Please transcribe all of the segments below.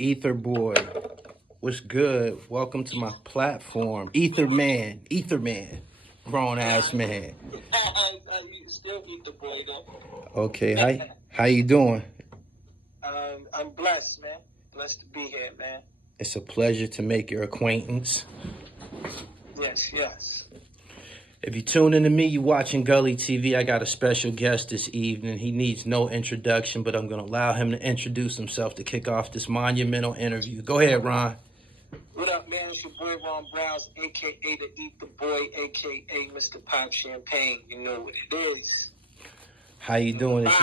Ether Boy, what's good? Welcome to my platform. Ether Man, grown ass man. You still eat the boy though. Okay, how you doing? I'm blessed, man. Blessed to be here, man. It's a pleasure to make your acquaintance. Yes. If you tune into me, you watching Gully TV. I got a special guest this evening. He needs no introduction, but I'm going to allow him to introduce himself to kick off this monumental interview. Go ahead, Ron. What up, man? It's your boy Ron Browz, a.k.a. the Eat the Boy, a.k.a. Mr. Pop Champagne. You know what it is. How you doing this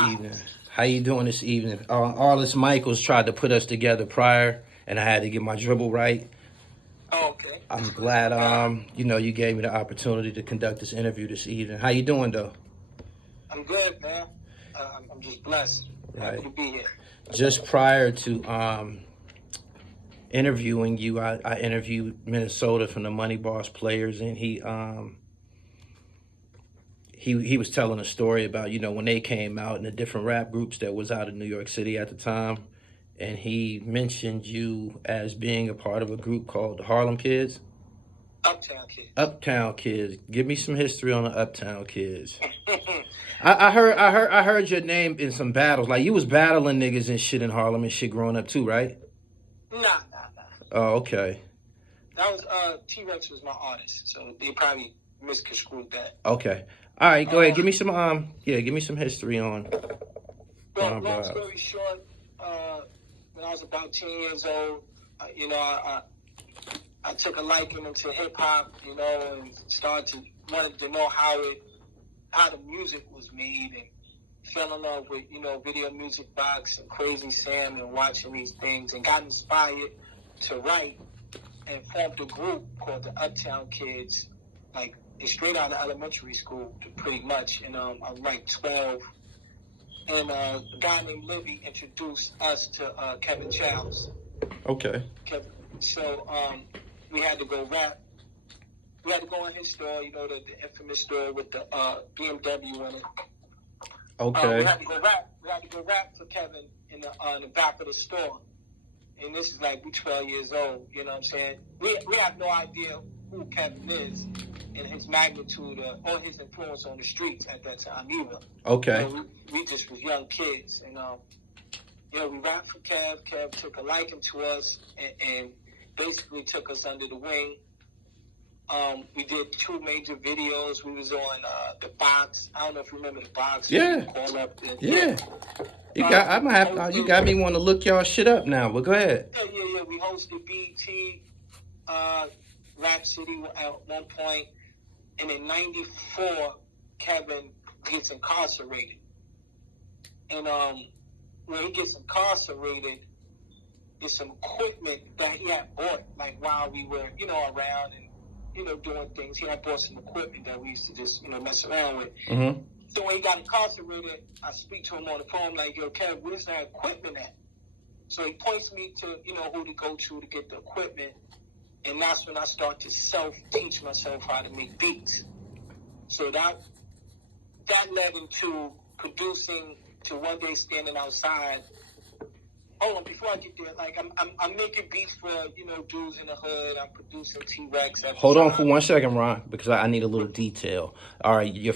evening? Arliss Michaels tried to put us together prior, and I had to get my dribble right. Oh, okay. I'm glad, you gave me the opportunity to conduct this interview this evening. How you doing, though? I'm good, man. I'm just blessed. Right. Happy to be here. Just prior to interviewing you, I interviewed Minnesota from the Money Boss Players, and he was telling a story about, when they came out and the different rap groups that was out in New York City at the time. And he mentioned you as being a part of a group called the Harlem Kids. Uptown Kids. Give me some history on the Uptown Kids. I heard your name in some battles. Like, you was battling niggas and shit in Harlem and shit growing up too, right? Nah. Oh, okay. That was THRU was my artist, so they probably misconstrued that. Okay. All right, go ahead. Give me some history on Well, long story short, when I was about 10 years old, I took a liking into hip hop, and wanted to know how the music was made, and fell in love with, Video Music Box and Crazy Sam and watching these things, and got inspired to write and formed a group called the Uptown Kids, like straight out of elementary school, pretty much. And I'm like 12. And a guy named Libby introduced us to Kevin Chiles. Okay. So we had to go rap. We had to go in his store, the infamous store with the BMW in it. Okay. We had to go rap for Kevin in the back of the store. And this is like, we 12 years old, you know what I'm saying? We have no idea who Kevin is and his magnitude or his influence on the streets at that time either. Okay. We just was young kids, and we rapped for Kev. Kev took a liking to us and basically took us under the wing. We did 2 major videos. We was on the Box. I don't know if you remember the Box. Yeah. Yeah. You got me want to look y'all shit up now, but go ahead. Yeah. We hosted BET, Rap City at one point. And in 94, Kevin gets incarcerated. And when he gets incarcerated, there's some equipment that he had bought, like while we were, around and, doing things. He had bought some equipment that we used to just, mess around with. Mm-hmm. So when he got incarcerated, I speak to him on the phone like, yo, Kev, where's that equipment at? So he points me to, who to go to get the equipment. And that's when I start to self-teach myself how to make beats. So that led into producing, to one day standing outside. Hold on, before I get there, like I'm making beats for, dudes in the hood. I'm producing T-Rex. Hold on for 1 second, Ron, because I need a little detail. All right, you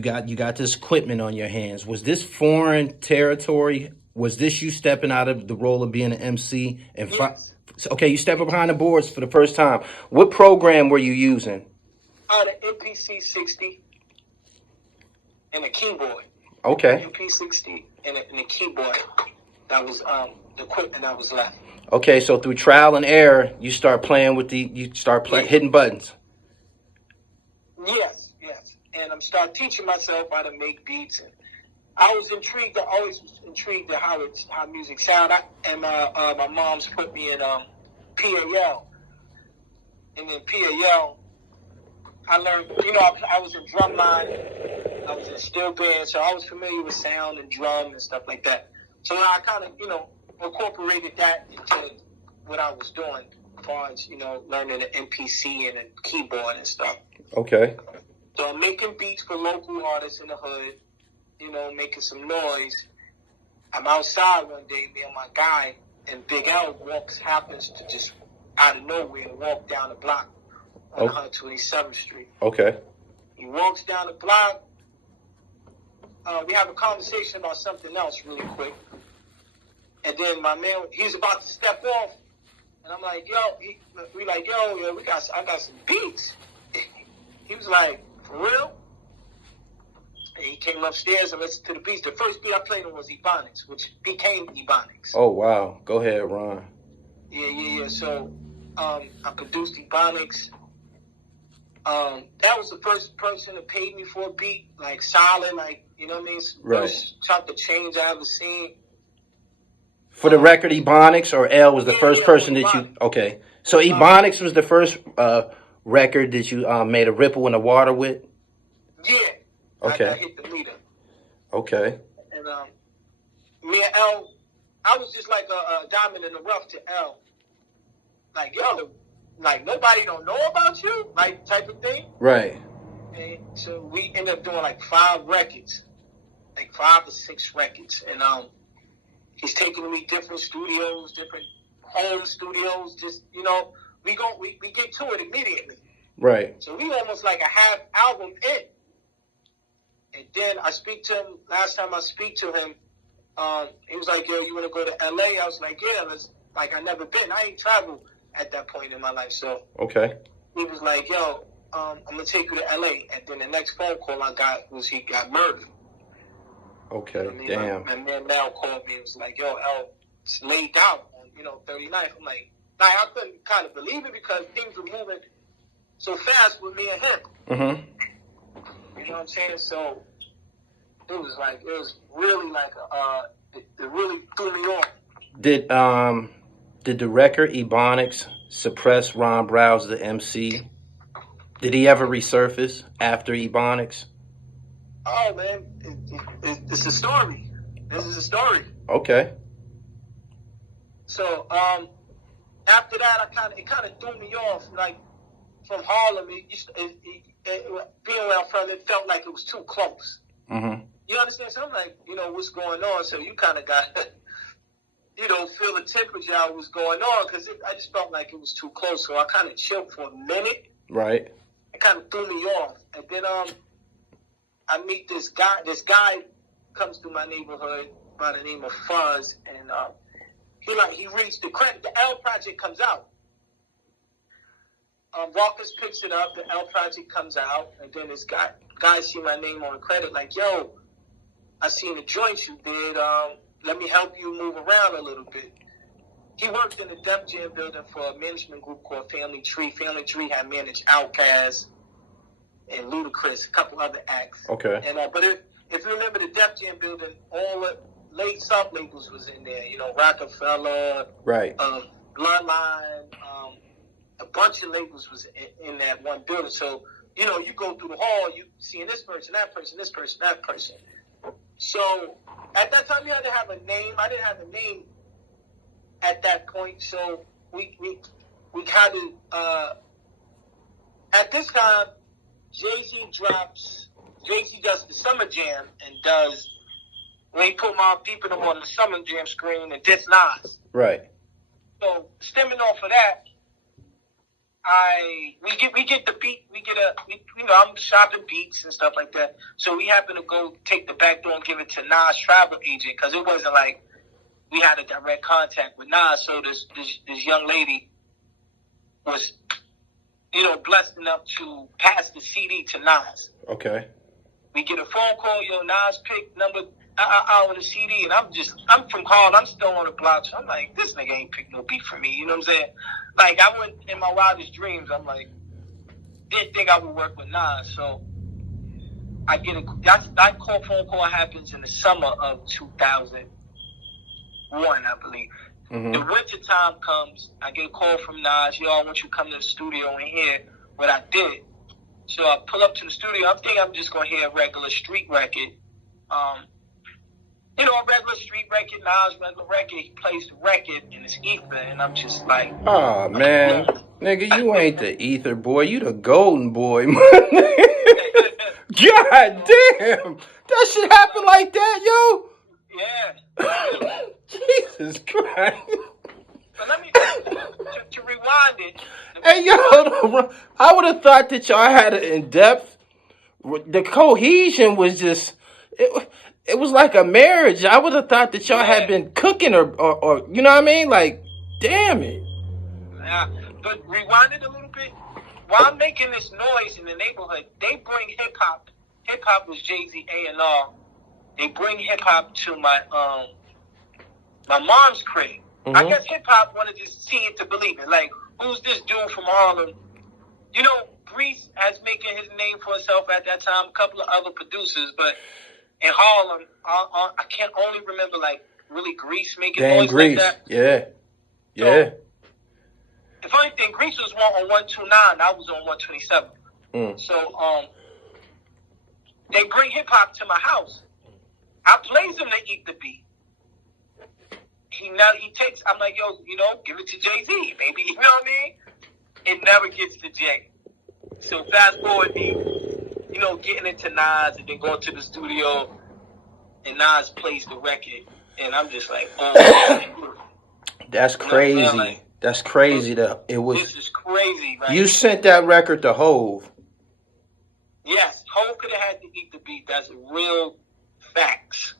got this equipment on your hands. Was this foreign territory? Was this you stepping out of the role of being an MC and yes. Okay, you stepping behind the boards for the first time. What program were you using? The MPC 60 and a keyboard. Okay. MP 60 and a keyboard. That was the equipment that was left. Okay, so through trial and error, you start playing with hitting buttons. Yes. And I'm start teaching myself how to make beats. And I was intrigued. I always was intrigued at how music sound. My mom's put me in PAL, and then PAL, I learned. I was in drumline. I was in steel band, so I was familiar with sound and drum and stuff like that. So I kind of, incorporated that into what I was doing, as far as learning the MPC and the keyboard and stuff. Okay. So I'm making beats for local artists in the hood. Making some noise. I'm outside one day, me and my guy, and Big L happens to just out of nowhere walk down the block on 127th Street. Okay. He walks down the block. We have a conversation about something else really quick. And then my man, he's about to step off. And I'm like, yo, I got some beats. He was like, for real? And he came upstairs and listened to the beats. The first beat I played him was Ebonics, which became Ebonics. Oh, wow. Go ahead, Ron. Yeah. So I produced Ebonics. That was the first person that paid me for a beat, like solid, like, you know what I mean? Right. First chunk of change I ever seen. For the record, Ebonics or L was the first person that you... Okay. So Ebonics was the first record that you made a ripple in the water with? Yeah. Okay. I hit the meter. Okay. And me and L, I was just like a diamond in the rough to L. Like, yo, like nobody don't know about you, like type of thing. Right. And so we ended up doing like 5 records, like 5 or 6 records. And he's taking me different studios, different home studios. Just, you know, we get to it immediately. Right. So we almost like a half album in. And then I speak to him, last time I speak to him, he was like, yo, you want to go to LA? I was like, yeah, I never been. I ain't traveled at that point in my life. So okay. He was like, yo, I'm going to take you to LA. And then the next phone call I got was he got murdered. Okay, I mean, damn. My man Mel called me and was like, yo, L, it's laid out on, 39th. I'm like, I couldn't kind of believe it because things were moving so fast with me and him. Mm-hmm. You know what I'm saying? So it was really like it really threw me off. Did the record Ebonics suppress Ron Browz, the MC? Did he ever resurface after Ebonics? Oh man, it's a story. This is a story. Okay. So after that, it kind of threw me off. Like from Harlem, being around from it felt like it was too close. Mm-hmm. You understand? So I'm like, what's going on? So you kind of got, feel the temperature of what's going on because I just felt like it was too close. So I kind of chilled for a minute. Right. It kind of threw me off. And then I meet this guy. This guy comes through my neighborhood by the name of Fuzz, and he reads the credit. The L Project comes out. Walkers picks it up. The L Project comes out, and then this guy see my name on the credit. Like, yo, I seen the joints you did. Let me help you move around a little bit. He worked in the Def Jam building for a management group called Family Tree. Family Tree had managed Outkast and Ludacris, a couple other acts. Okay. And but if you remember the Def Jam building, all the late sub labels was in there. Rockefeller, right, Bloodline, a bunch of labels was in that one building. So you go through the hall, you seeing this person, that person, this person, that person. So at that time, you had to have a name. I didn't have a name at that point, so we kind of at this time, Jay-Z does the Summer Jam and does when he put Mobb Deep in them on the Summer Jam screen and diss Nas. Right. So stemming off of that, we get the beat. I'm shopping beats and stuff like that. So we happen to go take the back door and give it to Nas' travel agent because it wasn't like we had a direct contact with Nas. So this young lady was, blessed enough to pass the CD to Nas. Okay. We get a phone call, Nas picked number on the CD, and I'm from Harlem. I'm still on the block. So I'm like, this nigga ain't picked no beat for me. You know what I'm saying? Like, I went in my wildest dreams. I'm like, didn't think I would work with Nas. So I get that phone call happens in the summer of 2001, I believe. Mm-hmm. The winter time comes. I get a call from Nas. Yo, I want you to come to the studio and hear what I did. So I pull up to the studio. I think I'm just going to hear a regular street record. A regular street record, Nas regular record. He plays the record in his ether, and I'm just like, oh man, nigga, you ain't the ether boy. You the golden boy. God damn, that shit happen like that, yo. Yeah. Jesus Christ. responded. Hey, yo, I would have thought that y'all had an in-depth. The cohesion was just. It was like a marriage. I would have thought that y'all had been cooking or you know what I mean? Like, damn it. But rewind it a little bit. While I'm making this noise in the neighborhood, they bring hip hop. Hip hop was Jay-Z A&R. They bring hip hop to my mom's crib. Mm-hmm. I guess hip hop wanted to see it to believe it. Like, who's this dude from Harlem? You know, Grease has making his name for himself at that time. A couple of other producers, but in Harlem, I can't only remember like really Grease making noise Grease. like that. Yeah. So, the funny thing, Grease was on 129. I was on 127. So they bring hip hop to my house. I plays him to eat the beat. He takes. I'm like, yo, give it to Jay-Z, baby. You know what I mean? It never gets to Jay. So fast forward, getting into Nas and then going to the studio, and Nas plays the record, and I'm just like, oh. That's crazy. That's crazy. This is crazy, right? You sent that record to Hove. Yes, Hove could have had to eat the beat. That's real facts.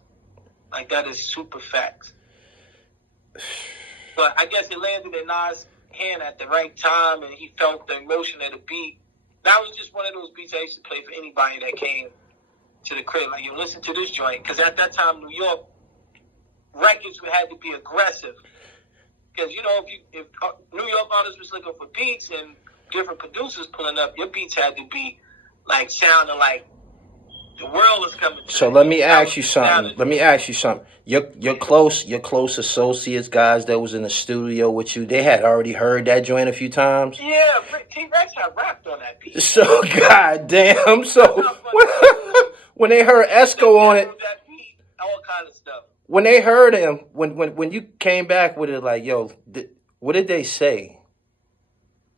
Like, that is super facts. But I guess it landed in Nas' hand at the right time, and he felt the emotion of the beat. That was just one of those beats I used to play for anybody that came to the crib. Like, you listen to this joint. Because at that time, New York records had to be aggressive. Because, if New York artists was looking for beats and different producers pulling up, your beats had to be, like, sounding like the world is coming to So let me ask you something. Your close associates, guys that was in the studio with you, they had already heard that joint a few times? Yeah, T-Rex had rapped on that beat. So, goddamn. So, when they heard Esco on it, all kind of stuff. When they heard him, when you came back with it, like, yo, what did they say?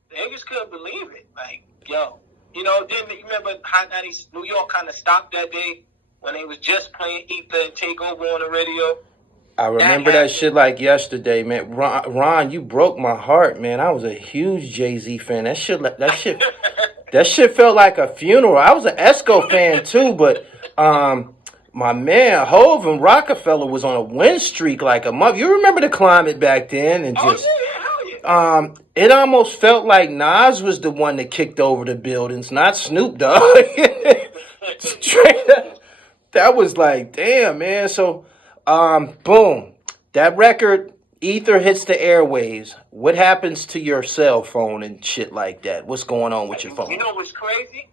The niggas couldn't believe it. Like, yo. Then you remember Hot 90s New York kind of stopped that day when they was just playing Ether and Take Over on the radio. I remember that shit like yesterday, man. Ron, you broke my heart, man. I was a huge Jay-Z fan. That shit felt like a funeral. I was an Esco fan too, but my man Hove and Rockefeller was on a win streak like a month. You remember the climate back then, and just it almost felt like Nas was the one that kicked over the buildings, not Snoop Dogg. Straight up. That was like, damn, man. So, boom, that record, Ether, hits the airwaves. What happens to your cell phone and shit like that? What's going on with your phone? You know what's crazy?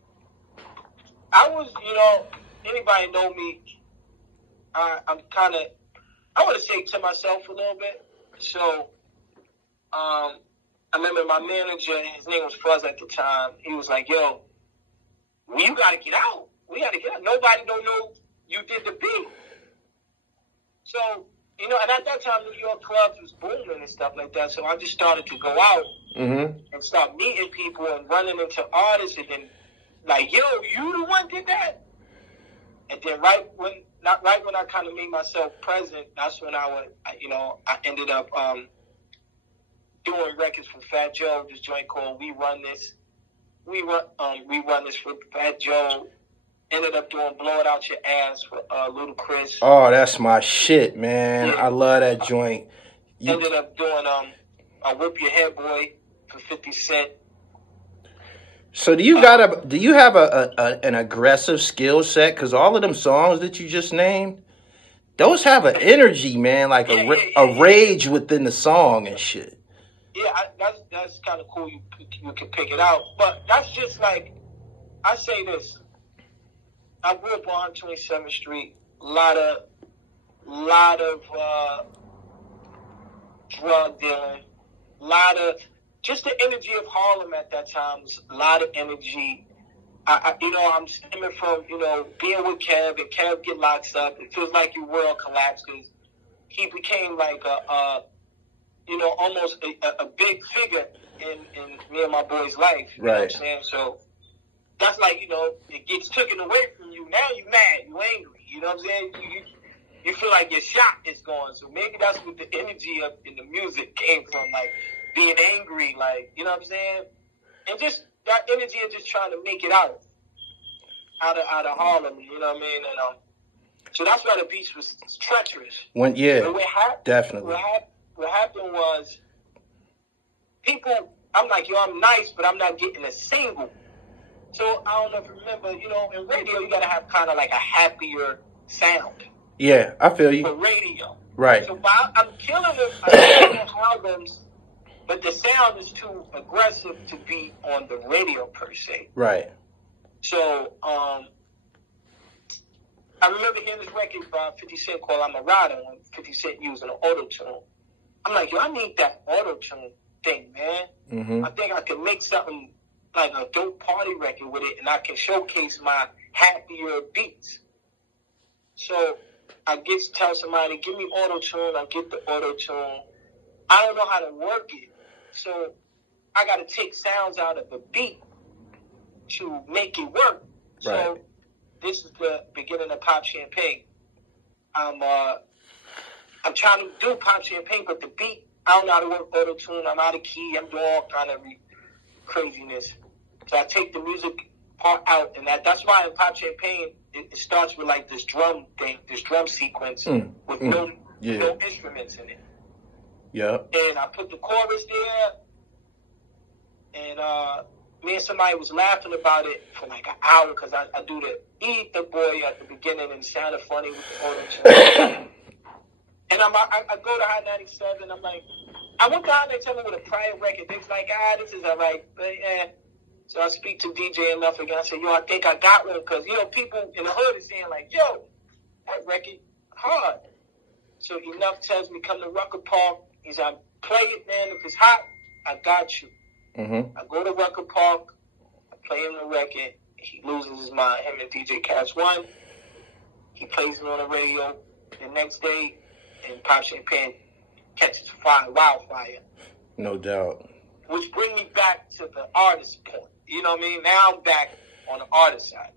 I was, anybody know me, I'm kind of, I want to say to myself a little bit. So, I remember my manager, his name was Fuzz at the time. He was like, yo, you got to get out. We got to get out. Nobody don't know you did the beat. So, and at that time, New York clubs was booming and stuff like that. So I just started to go out and start meeting people and running into artists and then like, yo, you the one did that? And then right when I kind of made myself present, that's when I ended up doing records for Fat Joe, this joint called We Run This. We run this for Fat Joe. Ended up doing Blow It Out Your Ass for Little Chris. Oh, that's my shit, man. Yeah. I love that joint. Ended up doing Whip Your Head Boy for 50 Cent. So do you have an aggressive skill set? Because all of them songs that you just named, those have an energy, man, like a rage within the song and shit. Yeah, that's kind of cool. You can pick it out, but that's just like, I say this. I grew up on 27th Street. A lot of drug dealing. Just the energy of Harlem at that time was a lot of energy. I'm stemming from, being with Kev and Kev get locked up. It feels like your world collapsed because he became like almost a big figure in me and my boy's life. You know what I'm saying? So that's like, it gets taken away from you. Now you mad, you angry. You know what I'm saying? You feel like your shot is gone. So maybe that's what the energy in the music came from. Like, being angry, like, you know what I'm saying? And just that energy of just trying to make it out of Harlem, you know what I mean? And so that's why the beach was treacherous. Definitely. What happened was people, I'm like, yo, I'm nice, but I'm not getting a single. So I don't know if you remember, you know, in radio, you got to have kind of like a happier sound. Yeah, I feel you. For radio. Right. So I'm killing them. I'm killing albums, but the sound is too aggressive to be on the radio per se. Right. So I remember hearing this record by 50 Cent called I'm a Rider when 50 Cent using an auto-tune. I'm like, yo, I need that auto-tune thing, man. Mm-hmm. I think I can make something like a dope party record with it, and I can showcase my happier beats. So I tell somebody, give me auto-tune. I get the auto-tune. I don't know how to work it. So I got to take sounds out of the beat to make it work. Right. So this is the beginning of Pop Champagne. I'm trying to do Pop Champagne, but the beat, I don't know how to work auto-tune. I'm out of key. I'm doing all kind of craziness. So I take the music part out, and that's why in Pop Champagne, it starts with like this drum thing, this drum sequence with no instruments in it. Yeah. And I put the chorus there, and me and somebody was laughing about it for like an hour because I do the Eat the Boy at the beginning and it sounded funny with the auto-tune. And I go to High 97, I'm like, I went to High 97 with a prior record. They's like, this is all right, but yeah. So I speak to DJ enough again. I say, yo, I think I got one. Because, you know, people in the hood is saying, like, yo, that record hard. So Enough tells me, come to Rucker Park. He's like, play it, man. If it's hot, I got you. Mm-hmm. I go to Rucker Park. I play him the record. He loses his mind. Him and DJ Cash won. He plays it on the radio. The next day, and Pop Champagne catches wildfire. No doubt. Which brings me back to the artist point. You know what I mean? Now I'm back on the artist side.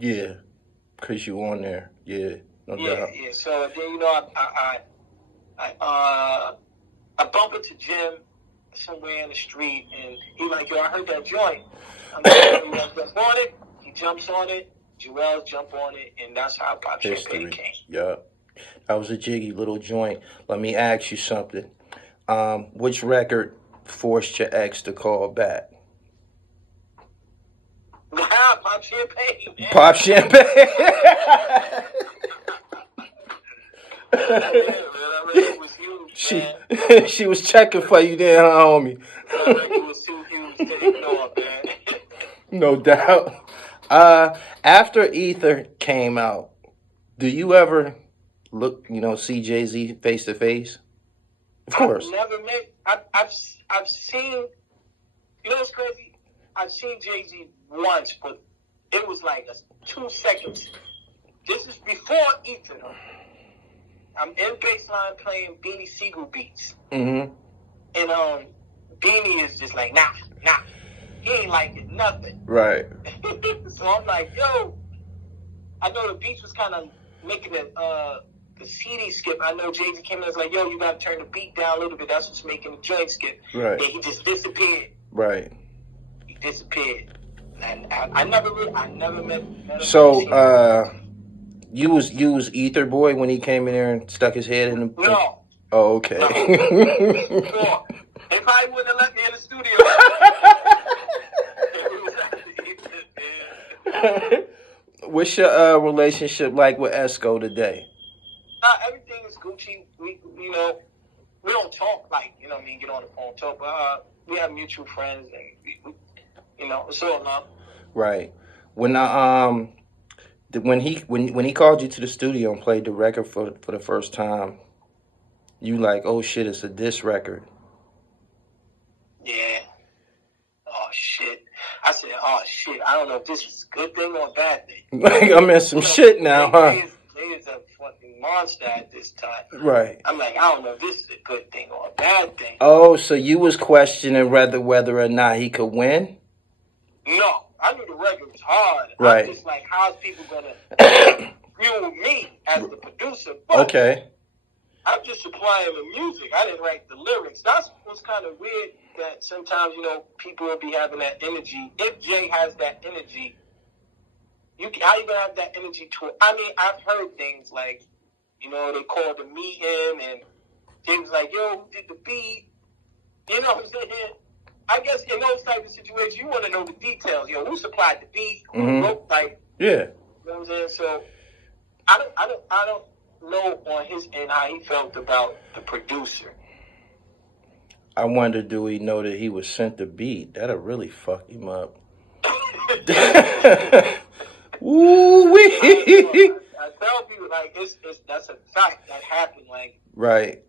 Yeah, because you on there. Yeah, no doubt. Yeah. So then, you know, I bump into Jim somewhere in the street, and he's like, yo, I heard that joint. I'm like, you want to jump on it? He jumps on it. Joel's jump on it, and that's how Pop Champagne came. Yeah. That was a jiggy little joint. Let me ask you something. Which record forced your ex to call back? Pop Champagne, man. Pop Champagne. It was huge, man. She was checking for you there, huh, homie? It was too huge to ignore, man. No doubt. After Ether came out, do you ever see Jay-Z face to face? Of course. I've never met. I've seen. You know what's crazy? I've seen Jay-Z once, but it was like 2 seconds. This is before Ether. I'm in baseline playing Beanie Siegel beats. Mm-hmm. And Beanie is just like, nah. He ain't liking nothing. Right. So I'm like, yo. I know the beats was kind of making it the CD skip. I know Jay-Z came in and was like, yo, you got to turn the beat down a little bit. That's what's making the joint skip. Right. Yeah, he just disappeared. Right. He disappeared. And I never met him. So, you was Ether Boy when he came in there and stuck his head in the... No. Oh, okay. No. They probably wouldn't have let me in the studio. What's your relationship like with Esco today? Everything is Gucci. We don't talk like, you know what I mean, get on the phone and talk, but we have mutual friends, and we it's all love. Right. When he called you to the studio and played the record for the first time, you like, oh shit, it's a diss record. Yeah. Oh shit. I said, oh shit, I don't know if this is a good thing or a bad thing. Like, I'm in some shit now, huh? They is a fucking monster at this time. Right. I'm like, I don't know if this is a good thing or a bad thing. Oh, so you was questioning whether or not he could win? No. I knew the record was hard. Right. I'm just like, how's people gonna view me as the producer? But okay. I'm just supplying the music. I didn't write the lyrics. That's what's kind kind of weird that sometimes, people will be having that energy. If Jay has that energy, how you gonna have that energy to? I mean, I've heard things like, they called to meet him and things like, yo, who did the beat? You know what I'm saying? I guess in those type of situations, you want to know the details. Who supplied the beat? Who wrote, yeah. You know what I'm saying? So I don't know on his end how he felt about the producer. I wonder, do he know that he was sent the beat? That'll really fuck him up. Ooh-wee. I tell people, that's a fact that happened. Like, right.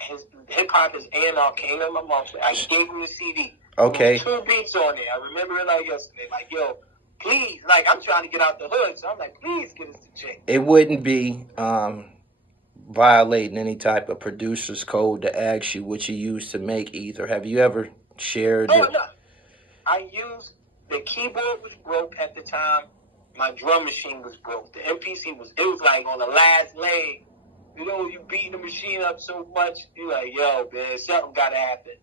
His hip hop is A&R came to my mom. I gave him the CD. Okay. 2 beats on there. I remember it like yesterday. Like, yo, please, like, I'm trying to get out the hood, so I'm like, please give us the check. It wouldn't be violating any type of producer's code to ask you what you used to make either. Have you ever shared it? No. I used, the keyboard was broke at the time. My drum machine was broke. The MPC was like on the last leg. You beating the machine up so much, you're like, yo, man, something got to happen.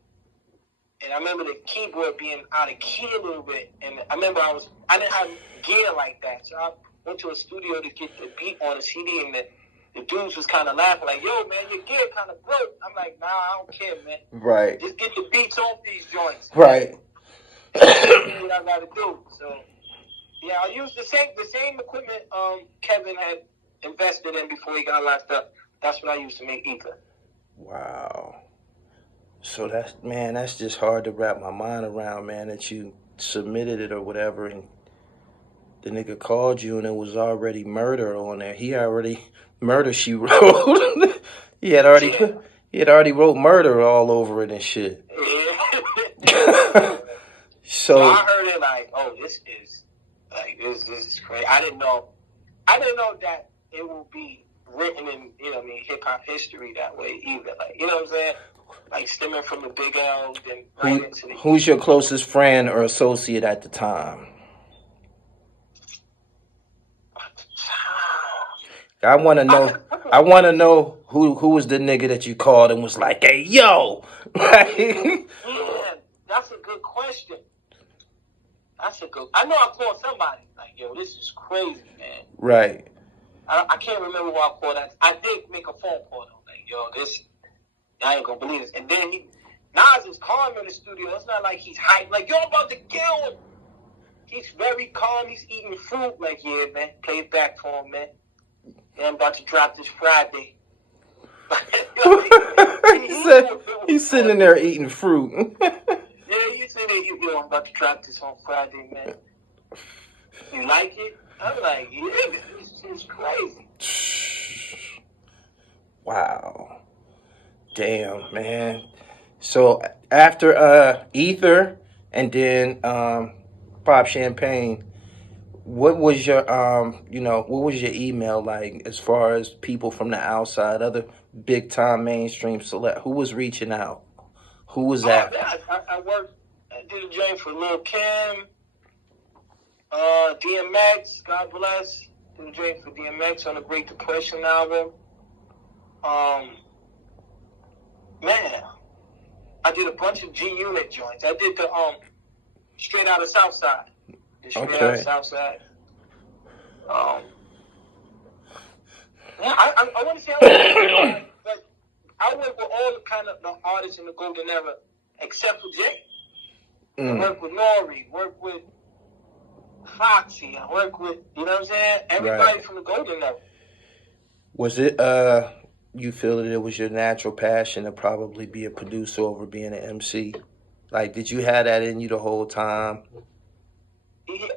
And I remember the keyboard being out of key a little bit. And I remember I didn't have gear like that. So I went to a studio to get the beat on a CD, and the dudes was kind of laughing, like, yo, man, your gear kind of broke. I'm like, nah, I don't care, man. Right. Just get the beats off these joints. Right. That's what I got to do. So, yeah, I used the same equipment Kevin had invested in before he got locked up. That's what I used to make ether. Wow. So that's just hard to wrap my mind around, man, that you submitted it or whatever, and the nigga called you and it was already murder on there. He already murder she wrote. he had already wrote murder all over it and shit. Yeah. So I heard it like, oh, this is crazy. I didn't know that it will be written in, hip hop history that way either. Like, you know what I'm saying? Like stemming from the Big L, then right into the. Who's your closest friend or associate at the time? I want to know. I want to know who was the nigga that you called and was like, "Hey, yo." Yeah, that's a good question. I know I called somebody like, "Yo, this is crazy, man." Right. I can't remember what I called. I did make a phone call though, like, "Yo, I ain't gonna believe this." And then Nas is calm in the studio. It's not like he's hyped, like, "Yo, I'm about to kill him." He's very calm. He's eating fruit. Like, yeah, man, play it back for him, man. Yeah, I'm about to drop this Friday. He's sitting there eating fruit. Yeah, he's sitting there, yo, I'm about to drop this on Friday, man. You like it? I'm like, yeah, this is crazy. Wow. Damn, man. So after Ether and then Pop Champagne, what was your what was your email like as far as people from the outside, other big time mainstream select? Who was reaching out? Who was that? I did a joint for Lil Kim, DMX, God bless. Did a joint for DMX on the Great Depression album. Man, I did a bunch of G Unit joints. I did the Straight Out of Southside. Straight Out of Southside. I want to say but I work with all the kind of the artists in the golden era, except for Jay. I work with Nori, work with Foxy, I work with, you know what I'm saying? Everybody from the golden era. Was it you feel that it was your natural passion to probably be a producer over being an MC? Like, did you have that in you the whole time? Yeah.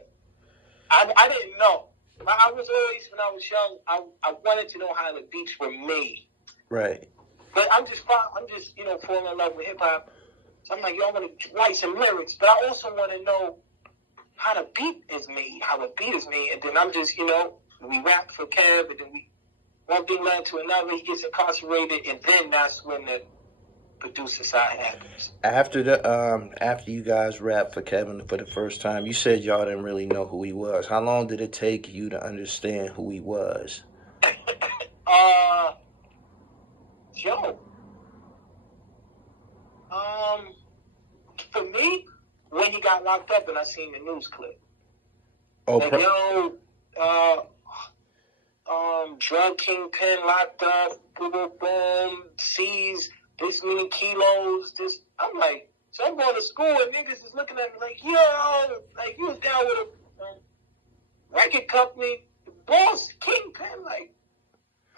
I didn't know. I was always, when I was young, I wanted to know how the beats were made. Right. But I'm just falling in love with hip hop. So I'm like, yo, I want to write some lyrics, but I also want to know how the beat is made, and then I'm just, we rap for Kev, and then one thing led to another, he gets incarcerated, and then that's when the producer side happens. After you guys rapped for Kevin for the first time, you said y'all didn't really know who he was. How long did it take you to understand who he was? For me, when he got locked up and I seen the news clip. Oh, like, drug kingpin locked up, boom, boom, boom, seized this many kilos, this. I'm like, so I'm going to school and niggas is looking at me like, yo, like you was down with a record company, the boss, kingpin, like,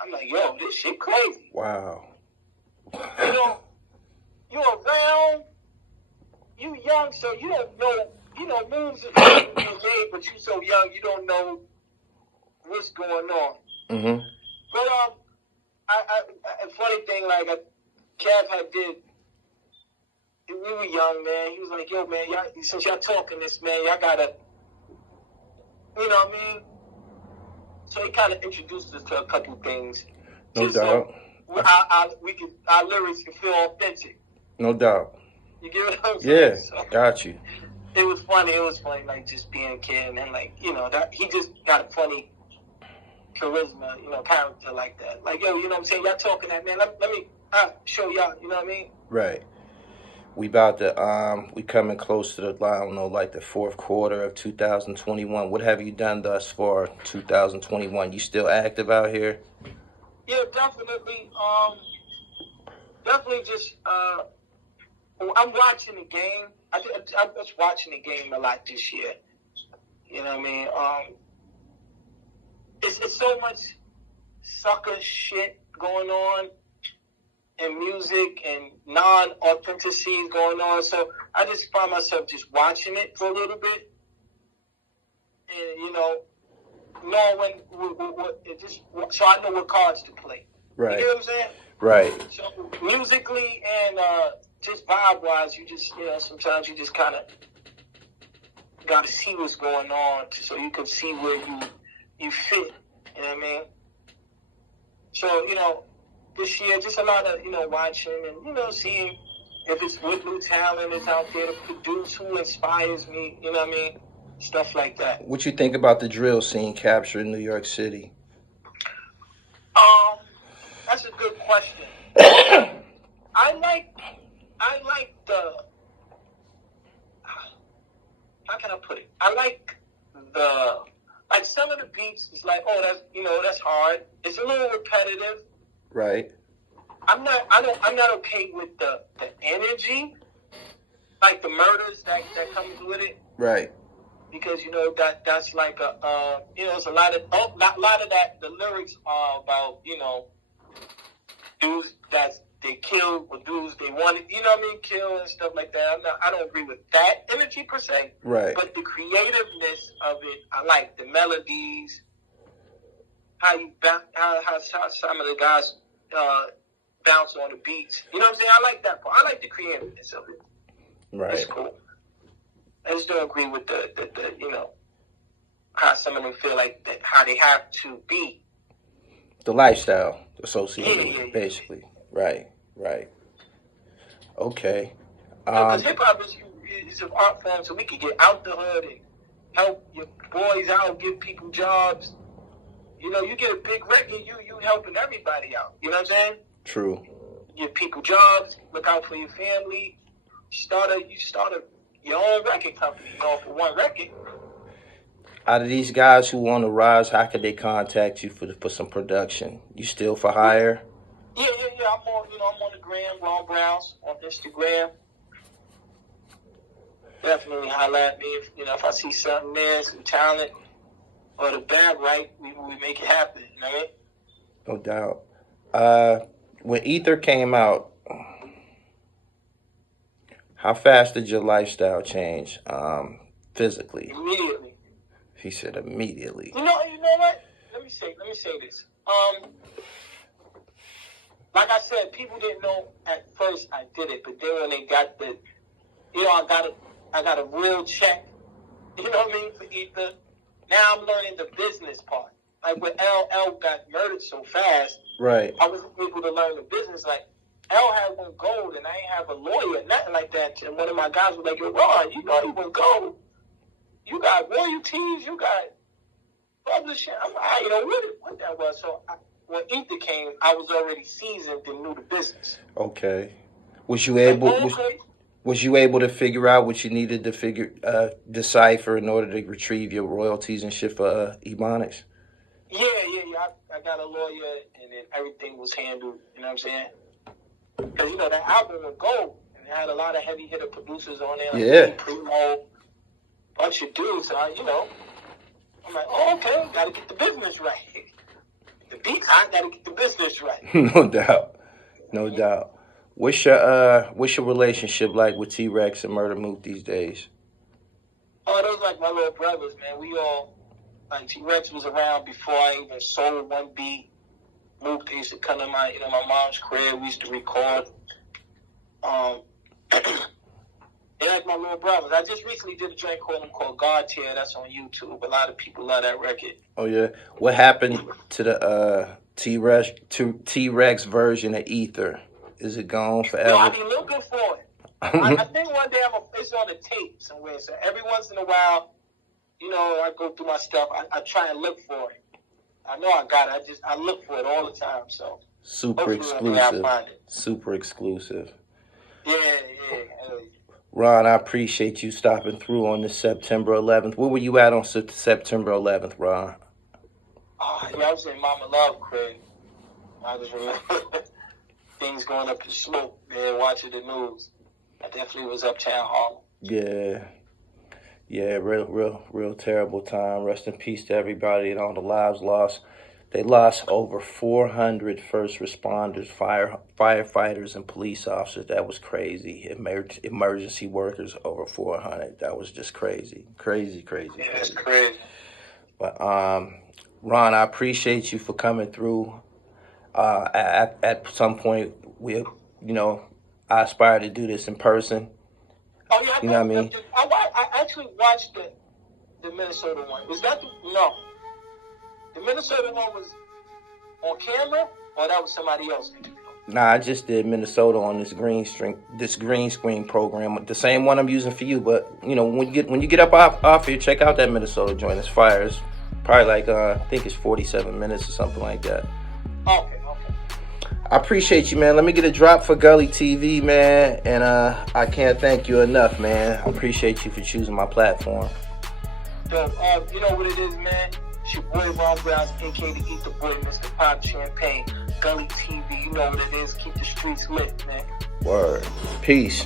I'm like, yo, this shit crazy. Wow. You know, you're around, you young, so you don't know, moves are being made, but you so young, you don't know what's going on. Mm-hmm. But a funny thing, like Kev had did. We were young, man. He was like, "Yo, man, y'all, since y'all talking this, man, y'all gotta, you know what I mean?" So he kind of introduced us to a couple things. No doubt. So our lyrics can feel authentic. No doubt. You get what I'm saying? Yeah, so, got you. It was funny, like just being a kid, and then like that he just got a funny charisma, character like that. Like, yo, you know what I'm saying? Y'all talking that, man. Let me show y'all, you know what I mean? Right. We about to we coming close to the, I don't know, like the fourth quarter of 2021. What have you done thus far 2021? You still active out here? Yeah, definitely. Definitely just I'm watching the game. I was watching the game a lot this year. You know what I mean? It's so much sucker shit going on, and music and non-authenticities going on. So I just find myself just watching it for a little bit, and knowing what it just, so I know what cards to play. Right. You know what I'm saying? Right. So musically and just vibe-wise, you just sometimes you just kind of got to see what's going on, so you can see where you fit. You know what I mean? So this year, just a lot of, watching and, seeing if it's what new talent is out there to produce, who inspires me, you know what I mean? Stuff like that. What you think about the drill scene capture in New York City? That's a good question. I like the, how can I put it? I like some of the beats, it's like, oh, that's hard. It's a little repetitive. Right. I'm not okay with the energy, like the murders that comes with it. Right. Because that's like it's a lot of that. The lyrics are about dudes that they killed or dudes they wanted, kill and stuff like that. I don't agree with that energy per se. Right. But the creativeness of it, I like the melodies, how some of the guys bounce on the beats. You know what I'm saying? I like that part. I like the creativeness of it. Right. It's cool. I just don't agree with the how some of them feel like that, how they have to be. The lifestyle associated, Yeah. basically. Right. Okay. Because hip hop is an art form, so we can get out the hood and help your boys out, give people jobs. You get a big record, you helping everybody out. You know what I'm saying? True. Give people jobs, look out for your family. You start your own record company, going for one record. Out of these guys who want to rise, how could they contact you for some production? You still for hire? Yeah. I'm on the gram, Ron Browz on Instagram. Definitely holler at me if I see something there, some talent, or the bag right, we make it happen. You know what I mean? No doubt. When Ether came out, how fast did your lifestyle change physically? Immediately. He said immediately. You know what? Let me say this. Like I said, people didn't know at first I did it, but then when they got I got a real check. You know what I mean? For Ether. Now I'm learning the business part. Like when L got murdered so fast, right? I was able to learn the business. Like L had went gold, and I ain't have a lawyer, nothing like that. And one of my guys was like, "Yo, Ron, you know he went gold. You got royalties, you got publishing." I'm like, what that was. So when Ether came, I was already seasoned and knew the business. Okay. Was you able? Okay. Was you able to figure out what you needed to decipher in order to retrieve your royalties and shit for Ebonics? Yeah. I got a lawyer, and then everything was handled. You know what I'm saying? Because that album was gold, and it had a lot of heavy hitter producers on there. Like Yeah. Primo, bunch of dudes. So I'm like, oh, okay, gotta get the business right. The beats, I gotta get the business right. No doubt. No doubt. What's your relationship like with T-Rex and Murder Mook these days? Oh, those like my little brothers, man. We all, like, T-Rex was around before I even sold one beat. Mook used to come to my mom's crib. We used to record. They're like my little brothers. I just recently did a joint called God Tier. That's on YouTube. A lot of people love that record. Oh yeah. What happened to the T-Rex version of Ether? Is it gone forever? Yo, I be looking for it. I think one day it's on a tape somewhere. So every once in a while, I go through my stuff. I try and look for it. I know I got it. I look for it all the time. So super exclusive. Super exclusive. Yeah. Ron, I appreciate you stopping through on this September 11th. Where were you at on September 11th, Ron? I was in Mama Love crib. I just remember things going up in smoke, man, watching the news. I definitely was uptown Harlem. Yeah, real terrible time. Rest in peace to everybody and all the lives lost. They lost over 400 first responders, firefighters, and police officers. That was crazy. Emergency workers, over 400. That was just crazy. Crazy. Yeah, it's crazy. But Ron, I appreciate you for coming through. At some point, I aspire to do this in person. Oh yeah, you know what I mean? I actually watched the Minnesota one. Was that no? The Minnesota one was on camera, or that was somebody else? Nah, I just did Minnesota on this green screen program, the same one I'm using for you. But when you get up off here, check out that Minnesota joint. It's fire. It's probably like I think it's 47 minutes or something like that. Okay. I appreciate you, man. Let me get a drop for Gully TV, man. And I can't thank you enough, man. I appreciate you for choosing my platform. So, you know what it is, man? It's your boy Ron Browz, a.k.a. the Eat the Boy, Mr. Pop Champagne, Gully TV. You know what it is. Keep the streets lit, man. Word. Peace.